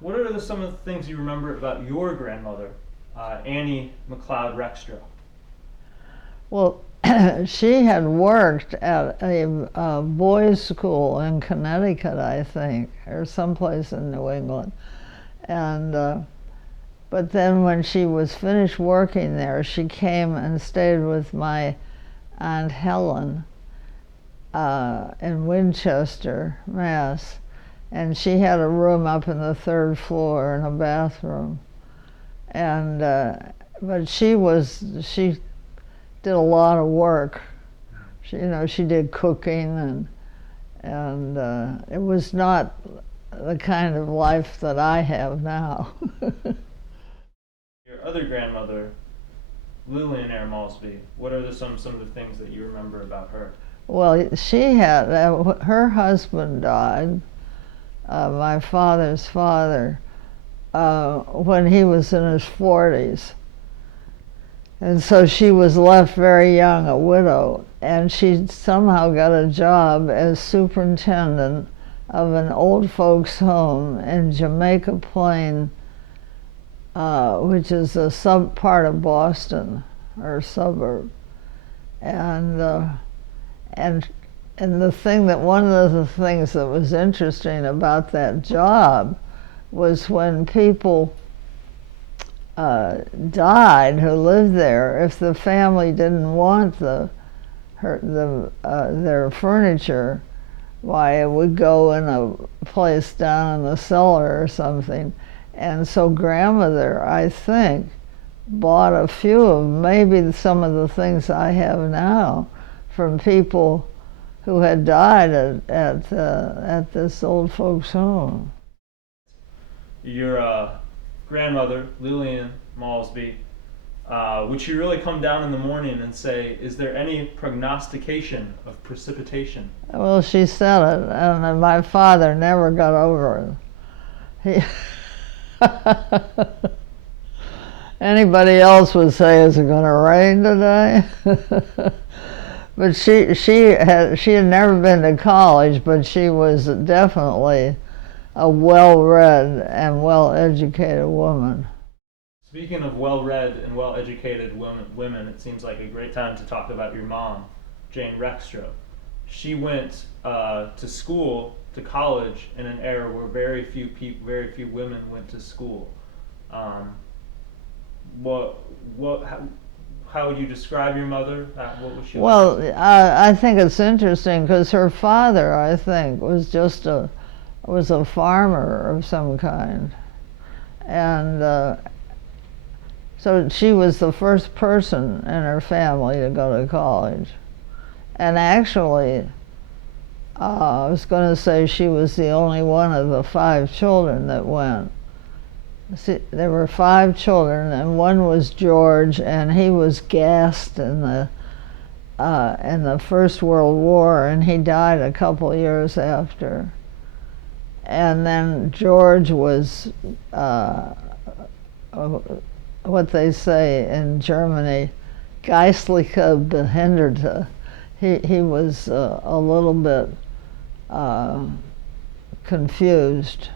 What are some of the things you remember about your grandmother, Annie McLeod Rextra? Well, she had worked at a boys' school in Connecticut, I think, or someplace in New England. And but then when she was finished working there, she came and stayed with my Aunt Helen in Winchester, Mass. And she had a room up in the third floor and a bathroom. And but she did a lot of work. She did cooking, and it was not the kind of life that I have now. Your other grandmother, Lillian Air Malsby. What are some of the things that you remember about her? Well, she had her husband died, my father's father, when he was in his 40s. And so she was left very young, a widow, and she somehow got a job as superintendent of an old folks' home in Jamaica Plain, which is a part of Boston, or suburb. And and and one of the things that was interesting about that job was when people died who lived there, if the family didn't want their furniture, why, it would go in a place down in the cellar or something. And so grandmother, I think, bought a few of maybe some of the things I have now from people who had died at this old folks' home. Your grandmother, Lillian Malsby, would she really come down in the morning and say, "Is there any prognostication of precipitation?" Well, she said it, and my father never got over it. Anybody else would say, "Is it going to rain today?" But she had never been to college, but she was definitely a well-read and well-educated woman. Speaking of well-read and well-educated women, it seems like a great time to talk about your mom, Jane Rextra. She went to school, to college, in an era where very few women went to school. Um, what, how would you describe your mother? What was she like? Well, I think it's interesting because her father, I think, was a farmer of some kind, and so she was the first person in her family to go to college. And actually, I was going to say she was the only one of the 5 children that went. See, there were 5 children, and one was George, and he was gassed in the First World War, and he died a couple years after. And then George was what they say in Germany, geistliche Behinderte. He was a little bit confused,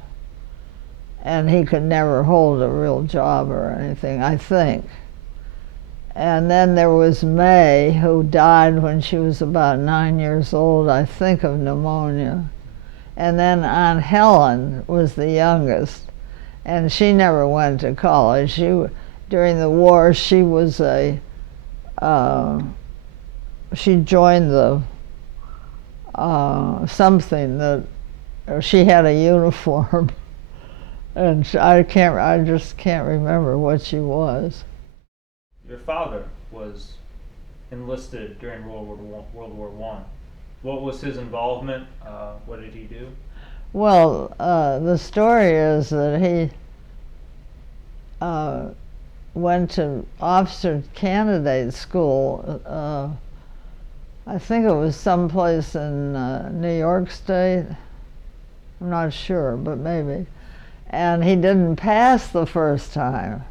and he could never hold a real job or anything, I think. And then there was May, who died when she was about 9 years old, I think, of pneumonia. And then Aunt Helen was the youngest, and she never went to college. During the war, she was she joined the something that she had a uniform, and I just can't remember what she was. Your father was enlisted during World War One. What was his involvement? What did he do? Well, the story is that he went to officer candidate school. I think it was someplace in New York State. I'm not sure, but maybe. And he didn't pass the first time.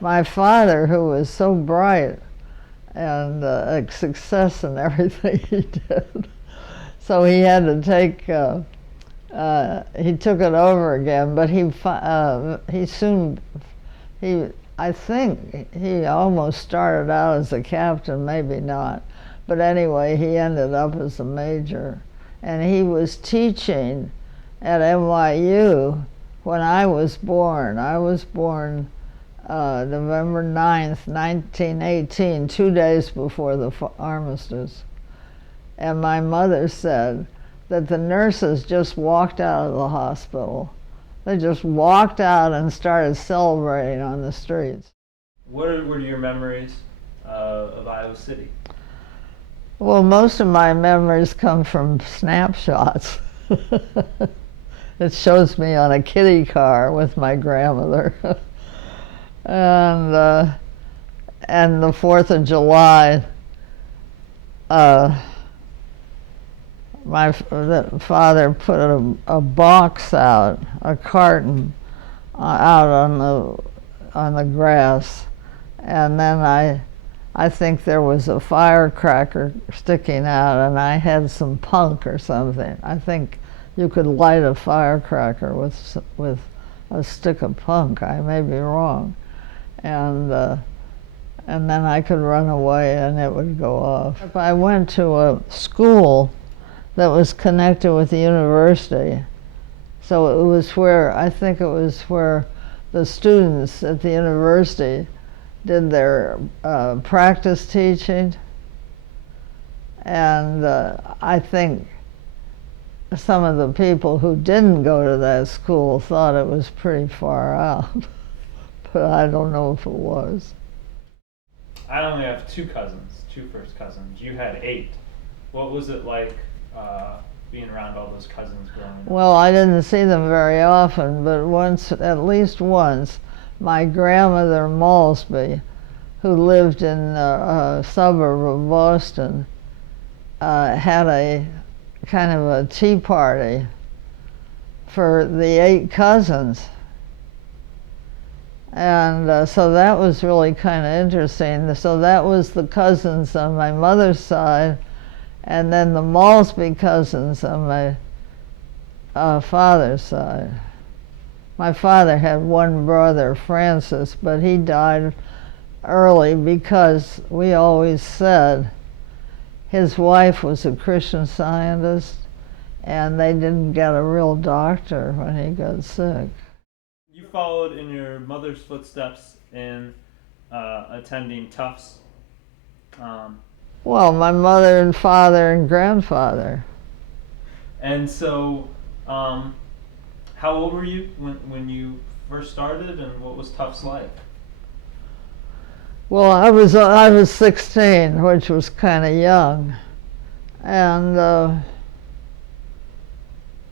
My father, who was so bright and a success in everything he did, so he had to take he took it over again, but he soon, I think he almost started out as a captain, maybe not, but anyway, he ended up as a major, and he was teaching at NYU when I was born. I was born November 9th, 1918, 2 days before the armistice. And my mother said that the nurses just walked out of the hospital. They just walked out and started celebrating on the streets. What were your memories of Iowa City? Well, most of my memories come from snapshots. It shows me on a kiddie car with my grandmother. and the 4th of July, my father put a box out, a carton out on the grass, and then I think there was a firecracker sticking out, and I had some punk or something. I think you could light a firecracker with a stick of punk. I may be wrong, and then I could run away and it would go off. I went to a school that was connected with the university, so it was I think it was where the students at the university did their practice teaching, and I think some of the people who didn't go to that school thought it was pretty far out, but I don't know if it was. I only have two first cousins. You had 8. What was it like being around all those cousins growing up? Well, I didn't see them very often, but at least once, my grandmother Malsby, who lived in a suburb of Boston, had a kind of a tea party for the 8 cousins. And so that was really kind of interesting. So that was the cousins on my mother's side, and then the Malsby cousins on my father's side. My father had one brother, Francis, but he died early because we always said his wife was a Christian Scientist, and they didn't get a real doctor when he got sick. You followed in your mother's footsteps in attending Tufts. Well, my mother and father and grandfather. And so, how old were you when you first started, and what was Tufts like? Well, I was 16, which was kind of young, and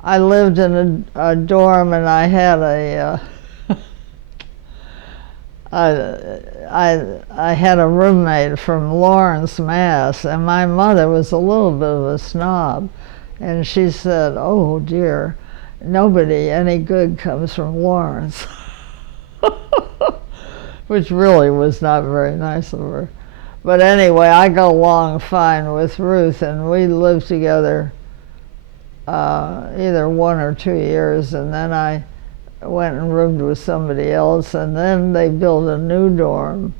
I lived in a dorm, and I had I had a roommate from Lawrence, Mass, and my mother was a little bit of a snob, and she said, "Oh dear, nobody any good comes from Lawrence," which really was not very nice of her. But anyway, I got along fine with Ruth, and we lived together either 1 or 2 years, and then I went and roomed with somebody else, and then they built a new dorm,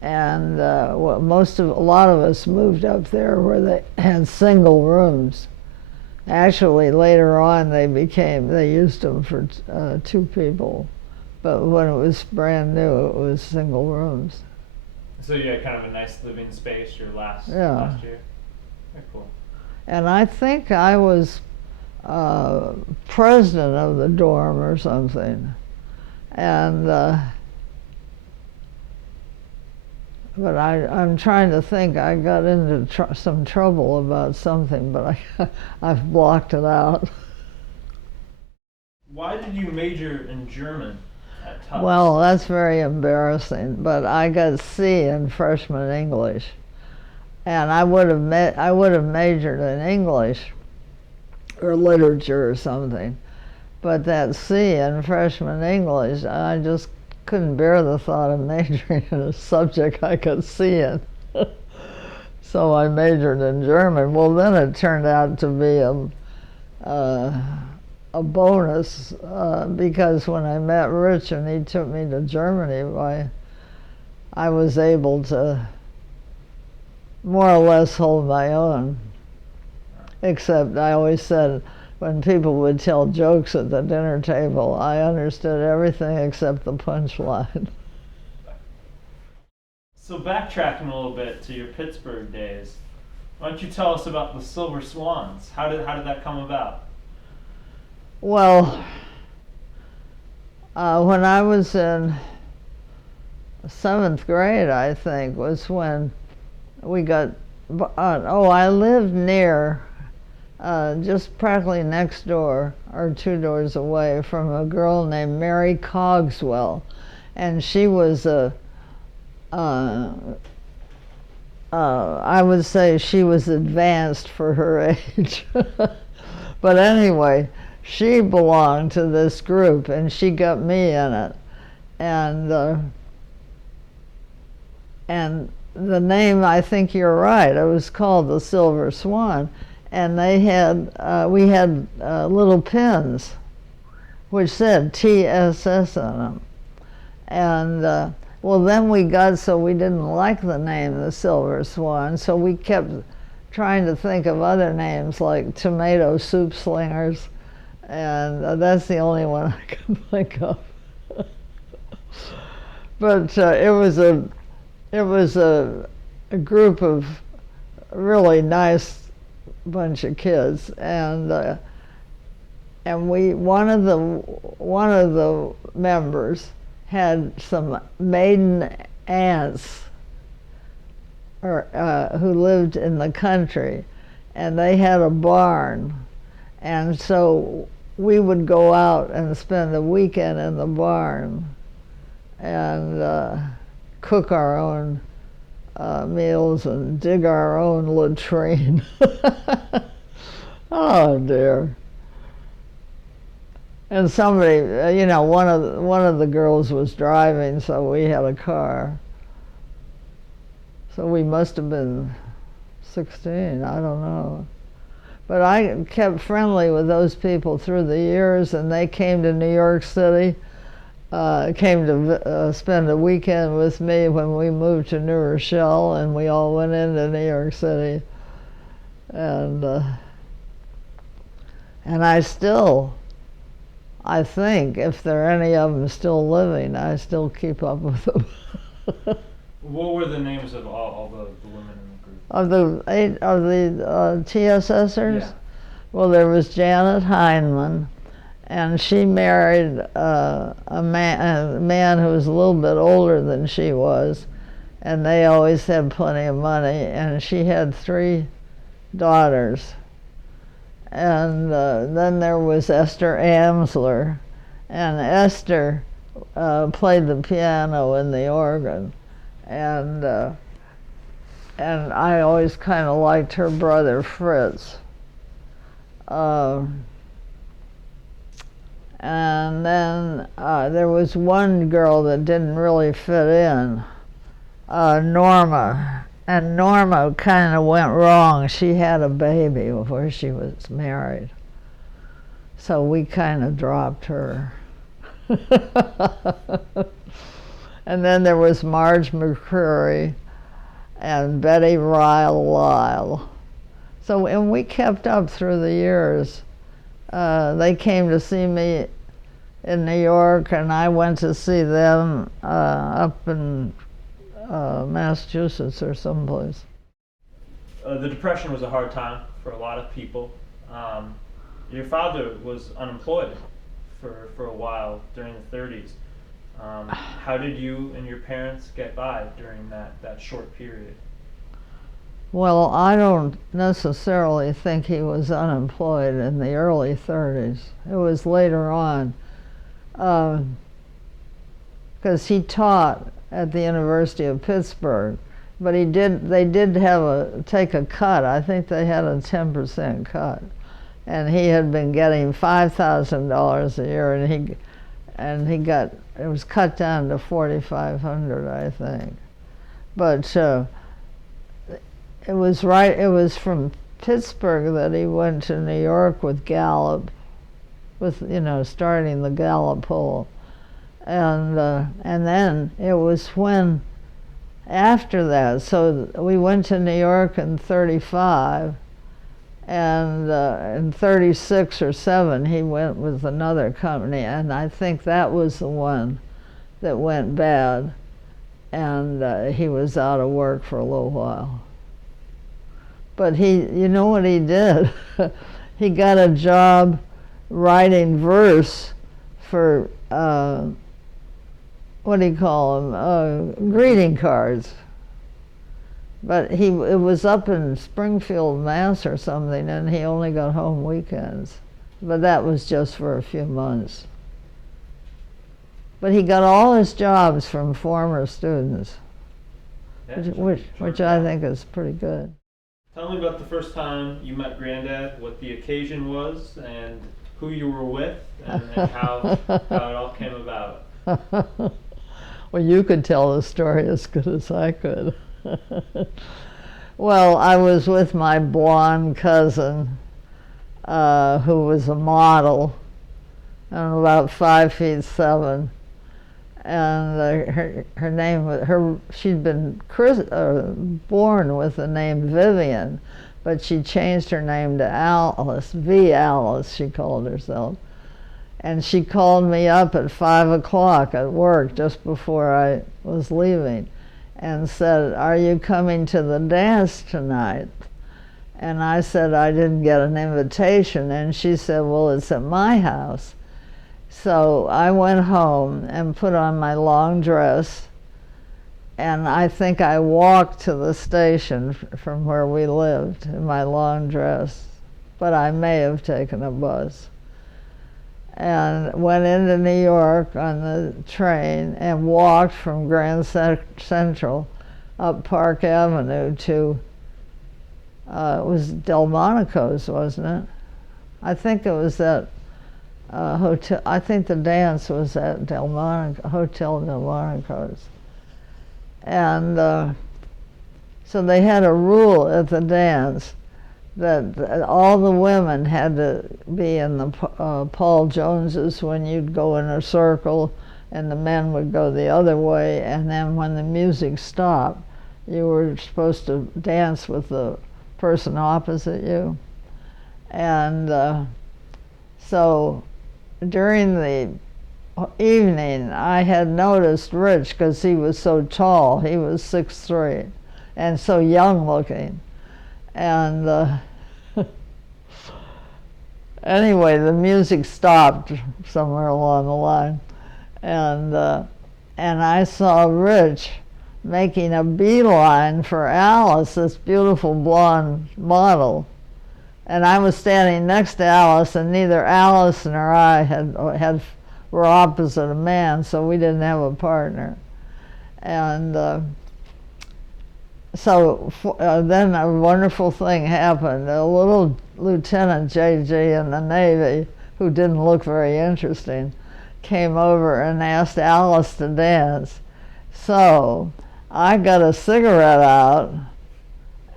and a lot of us moved up there where they had single rooms. Actually, later on they used them for 2 people, but when it was brand new, it was single rooms. So you had kind of a nice living space your last year. Very cool. And I think I was president of the dorm or something, and but I'm trying to think. I got into some trouble about something, but I've blocked it out. Why did you major in German at Tufts? Well, that's very embarrassing, but I got C in freshman English, and I would have majored in English or literature or something, but that C in freshman English, I just couldn't bear the thought of majoring in a subject I could C in. So I majored in German. Well, then it turned out to be a bonus because when I met Rich and he took me to Germany, I was able to more or less hold my own. Except I always said when people would tell jokes at the dinner table, I understood everything except the punchline. So backtracking a little bit to your Pittsburgh days, why don't you tell us about the Silver Swans? How did that come about? Well, when I was in 7th grade, I think, was when we got, I lived near, just practically next door, or 2 doors away, from a girl named Mary Cogswell. And she was I would say she was advanced for her age. But anyway, she belonged to this group, and she got me in it. And the name, I think you're right, it was called the Silver Swan. And they had, we had little pins which said TSS on them. And well, then we got so we didn't like the name the Silver Swan, so we kept trying to think of other names like Tomato Soup Slingers, and that's the only one I could think of. But it was a group of really nice bunch of kids, and we one of the members had some maiden aunts who lived in the country, and they had a barn, and so we would go out and spend the weekend in the barn and cook our own meals and dig our own latrine. Oh dear. And somebody, one of the girls was driving, so we had a car. So we must have been 16, I don't know. But I kept friendly with those people through the years, and they came to New York City, came to spend a weekend with me when we moved to New Rochelle, and we all went into New York City. And I think if there are any of them still living, I still keep up with them. What were the names of all the women in the group? Of the TSSers? Yeah. Well, there was Janet Heineman, and she married a man who was a little bit older than she was, and they always had plenty of money, and she had 3 daughters. And then there was Esther Amsler, and Esther played the piano and the organ, and I always kind of liked her brother Fritz. And then there was one girl that didn't really fit in, Norma. And Norma kind of went wrong. She had a baby before she was married. So we kind of dropped her. And then there was Marge McCreary and Betty Lyle. So, and we kept up through the years. They came to see me in New York, and I went to see them up in Massachusetts or someplace. The Depression was a hard time for a lot of people. Your father was unemployed for a while during the 30s. How did you and your parents get by during that short period? Well, I don't necessarily think he was unemployed in the early 30s. It was later on, because he taught at the University of Pittsburgh, but they did take a cut. I think they had a 10% cut, and he had been getting $5,000 a year, and it was cut down to $4,500, I think. But it was from Pittsburgh that he went to New York with Gallup, with, starting the Gallup poll. And then it was when, after that, so we went to New York in 35, and in 36 or 7 he went with another company, and I think that was the one that went bad, and he was out of work for a little while. But you know what he did? He got a job writing verse for what do you call them? Greeting cards. But it was up in Springfield, Mass or something, and he only got home weekends. But that was just for a few months. But he got all his jobs from former students, which I think is pretty good. Tell me about the first time you met Granddad, what the occasion was, and who you were with, and how it all came about. Well, you could tell the story as good as I could. Well, I was with my blonde cousin, who was a model, about 5'7", and her name was she'd been born with the name Vivian, but she changed her name to Alice, V. Alice, she called herself. And she called me up at 5 o'clock at work just before I was leaving and said, "Are you coming to the dance tonight?" And I said I didn't get an invitation, and she said, "Well, it's at my house." So I went home and put on my long dress, and I think I walked to the station from where we lived in my long dress, but I may have taken a bus. And went into New York on the train and walked from Grand Central up Park Avenue to, it was Delmonico's, wasn't it? I think it was that hotel. I think the dance was at Hotel Delmonico's. And so they had a rule at the dance that all the women had to be in the Paul Joneses when you'd go in a circle, and the men would go the other way, and then when the music stopped, you were supposed to dance with the person opposite you. And so during the evening, I had noticed Rich, because he was so tall. He was 6'3", and so young looking. And anyway, the music stopped somewhere along the line, and I saw Rich making a beeline for Alice, this beautiful blonde model. And I was standing next to Alice, and neither Alice nor I were opposite a man, so we didn't have a partner. And so then a wonderful thing happened. A little Lieutenant J.G. in the Navy, who didn't look very interesting, came over and asked Alice to dance. So I got a cigarette out,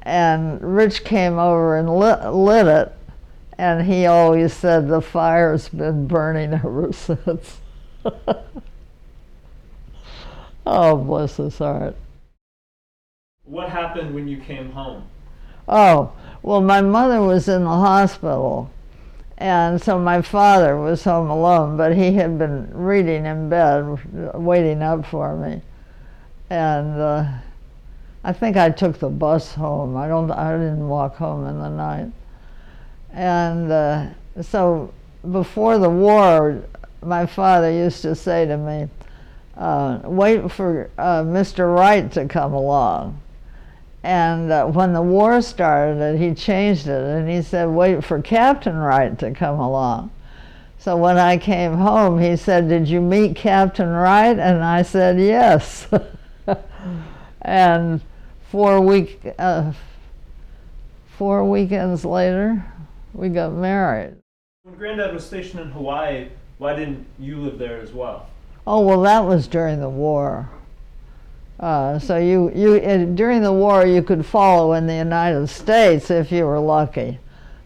and Rich came over and lit it, and he always said, "The fire's been burning ever since." Oh, bless his heart. What happened when you came home? Oh, well, my mother was in the hospital, and so my father was home alone, but he had been reading in bed, waiting up for me. And I think I took the bus home. I didn't walk home in the night. And so before the war, my father used to say to me, "Wait for Mr. Wright to come along." And when the war started, he changed it, and he said, "Wait for Captain Wright to come along." So when I came home, he said, "Did you meet Captain Wright?" And I said, "Yes." And 4 weekends later, we got married. When Granddad was stationed in Hawaii, why didn't you live there as well? Oh, well, that was during the war. So during the war, you could follow in the United States if you were lucky,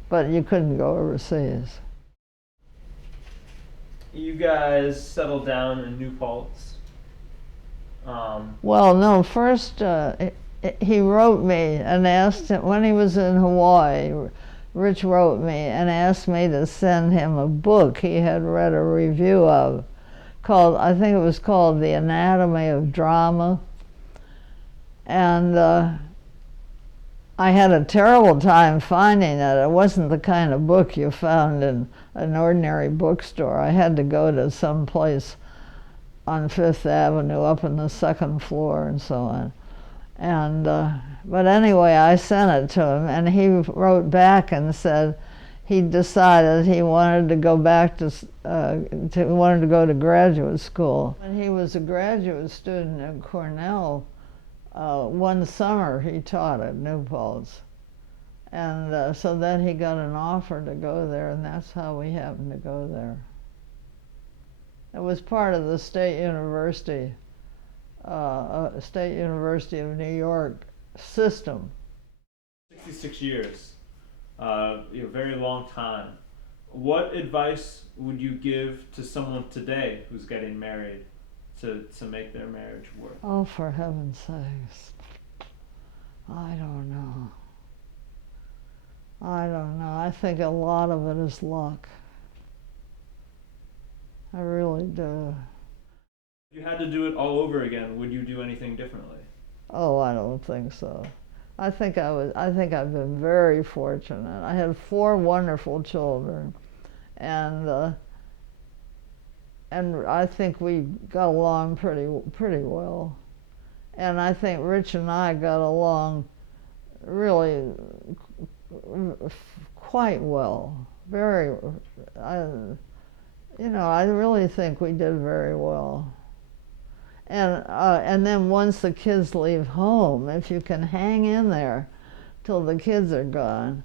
but you couldn't go overseas. you guys settled down in New Paltz. Well, no, first he wrote me and asked him, when he was in Hawaii, Rich wrote me and asked me to send him a book he had read a review of called, I think it was called The Anatomy of Drama. And I had a terrible time finding it. It wasn't the kind of book you found in an ordinary bookstore. I had to go to some place on Fifth Avenue up on the second floor and so on. And but anyway, I sent it to him, and he wrote back and said he decided he wanted to go back to wanted to go to graduate school. When he was a graduate student at Cornell, one summer he taught at New Paltz, and so then he got an offer to go there, and that's how we happened to go there. It was part of the State University of New York system. 66 years, a very long time. What advice would you give to someone today who's getting married to make their marriage work? Oh, for heaven's sakes. I don't know. I think a lot of it is luck. I really do. If you had to do it all over again, would you do anything differently? Oh, I don't think so. I think I've been very fortunate. I had 4 wonderful children, and I think we got along pretty well. And I think Rich and I got along really quite well. Very, I really think we did very well. And then once the kids leave home, if you can hang in there till the kids are gone,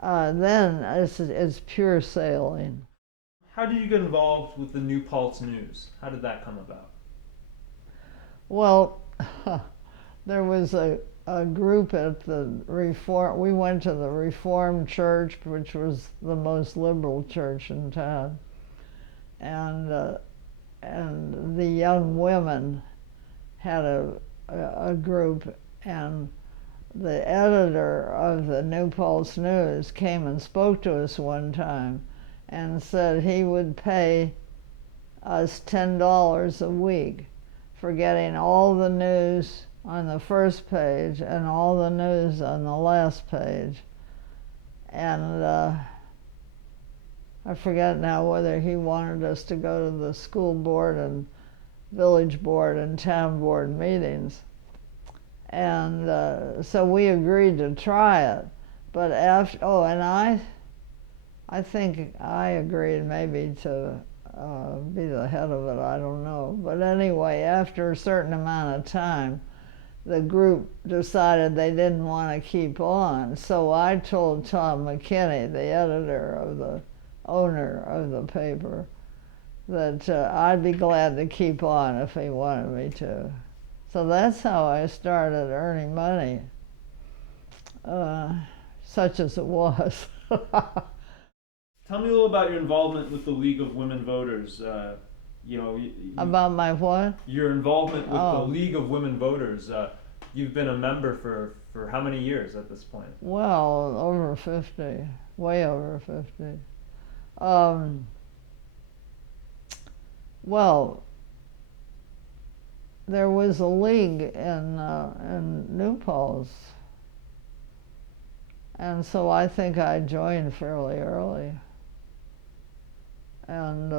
then it's pure sailing. How did you get involved with the New Paltz News? How did that come about? Well, there was a group at the Reform. We went to the Reformed Church, which was the most liberal church in town, and the young women had a group, and the editor of the New Paltz News came and spoke to us one time and said he would pay us $10 a week for getting all the news on the first page and all the news on the last page. And I forget now whether he wanted us to go to the school board and village board and town board meetings. And so we agreed to try it. But after, and I think I agreed maybe to be the head of it, I don't know. But anyway, after a certain amount of time, the group decided they didn't want to keep on. So I told Tom McKinney, the editor of the owner of the paper, that I'd be glad to keep on if he wanted me to. So that's how I started earning money, such as it was. Tell me a little about your involvement with the League of Women Voters. About my what? Your involvement with the League of Women Voters. You've been a member for how many years at this point? Well, over 50, way over 50. Well, there was a league in New Paltz, and so I think I joined fairly early. And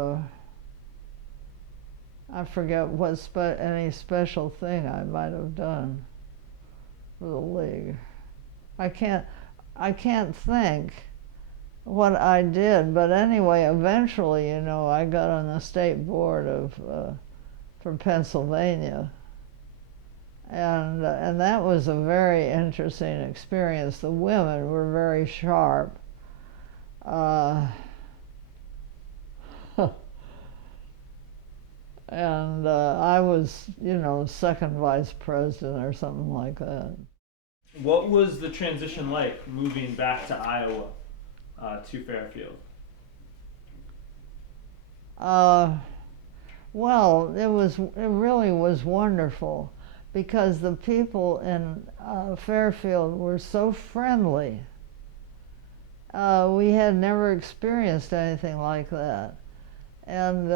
I forget what any special thing I might have done for the league. I can't think what I did, but anyway, eventually, I got on the state board for Pennsylvania, and that was a very interesting experience. The women were very sharp. And I was, second vice president or something like that. What was the transition like moving back to Iowa, to Fairfield? Uh, well, it really was wonderful because the people in Fairfield were so friendly. We had never experienced anything like that. And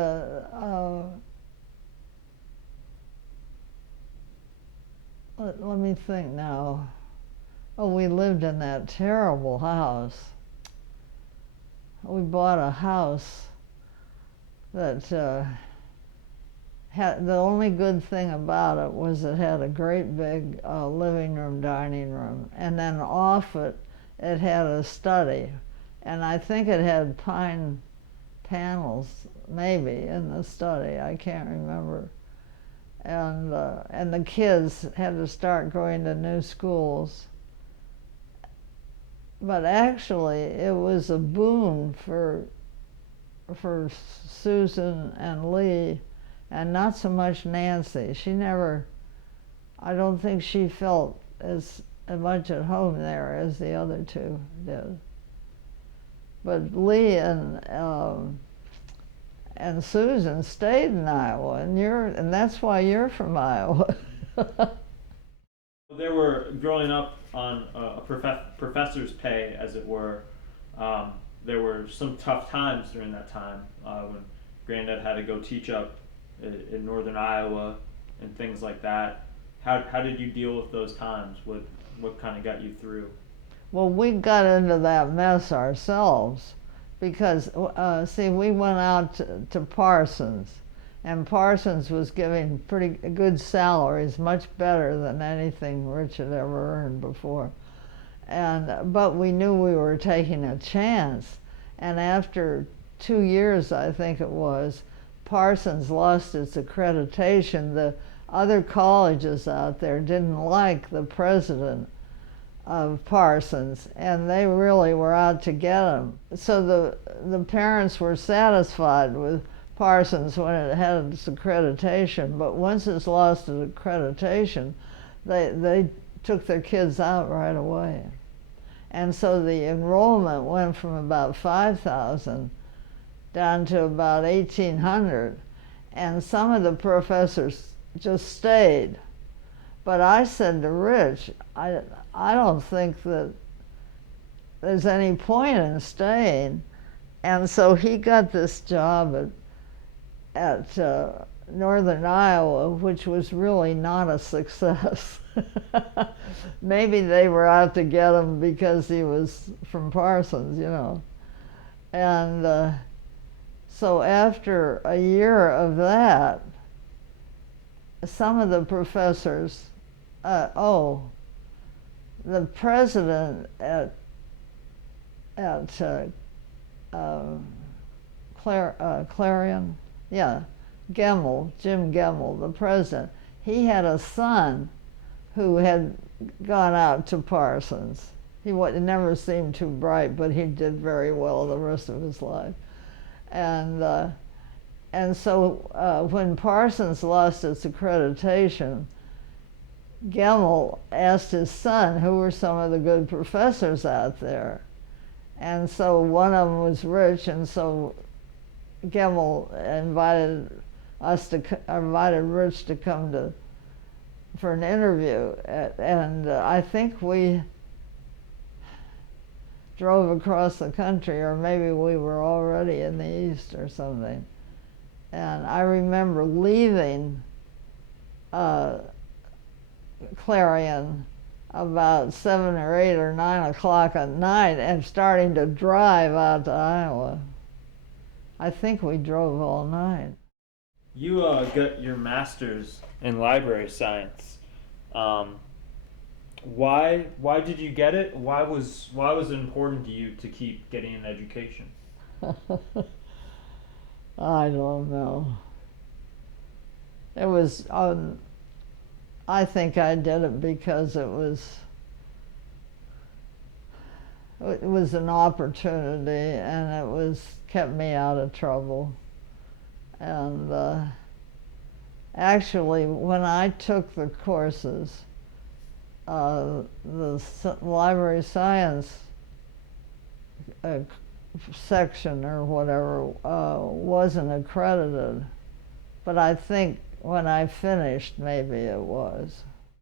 let me think now. Oh, we lived in that terrible house. We bought a house that the only good thing about it was it had a great big living room, dining room, and then off it, it had a study. And I think it had pine panels, maybe, in the study. I can't remember. And the kids had to start going to new schools. But actually, it was a boon for Susan and Lee, and not so much Nancy. She never, I don't think she felt as much at home there as the other two did. But Lee and Susan stayed in Iowa, and that's why you're from Iowa. They were growing up on a professor's pay, as it were. There were some tough times during that time when Granddad had to go teach up in northern Iowa and things like that. How did you deal with those times? What kind of got you through? Well, we got into that mess ourselves because, see, we went out to Parsons, and Parsons was giving pretty good salaries, much better than anything Rich had ever earned before. But we knew we were taking a chance, and after 2 years, I think it was, Parsons lost its accreditation. The other colleges out there didn't like the president of Parsons, and they really were out to get him. So the parents were satisfied with Parsons when it had its accreditation, but once it's lost its accreditation, they took their kids out right away. And so the enrollment went from about 5,000 down to about 1,800, and some of the professors just stayed. But I said to Rich, I don't think that there's any point in staying. And so he got this job at Northern Iowa, which was really not a success. Maybe they were out to get him because he was from Parsons, you know. And so after a year of that, some of the professors, the president at Clarion, yeah, Jim Gemmel, the president, he had a son who had gone out to Parsons. He never seemed too bright, but he did very well the rest of his life. And so when Parsons lost its accreditation, Gemmel asked his son who were some of the good professors out there. And so one of them was Rich, and so Gemmel invited Rich to come for an interview. And I think we drove across the country, or maybe we were already in the East or something. And I remember leaving Clarion about 7 or 8 or 9 o'clock at night and starting to drive out to Iowa. I think we drove all night. You got your master's in library science. Why did you get it? Why was it important to you to keep getting an education? I don't know. It was, I think I did it because it was an opportunity, and kept me out of trouble. And actually, when I took the courses, the library science section or whatever wasn't accredited, but I think when I finished, maybe it was.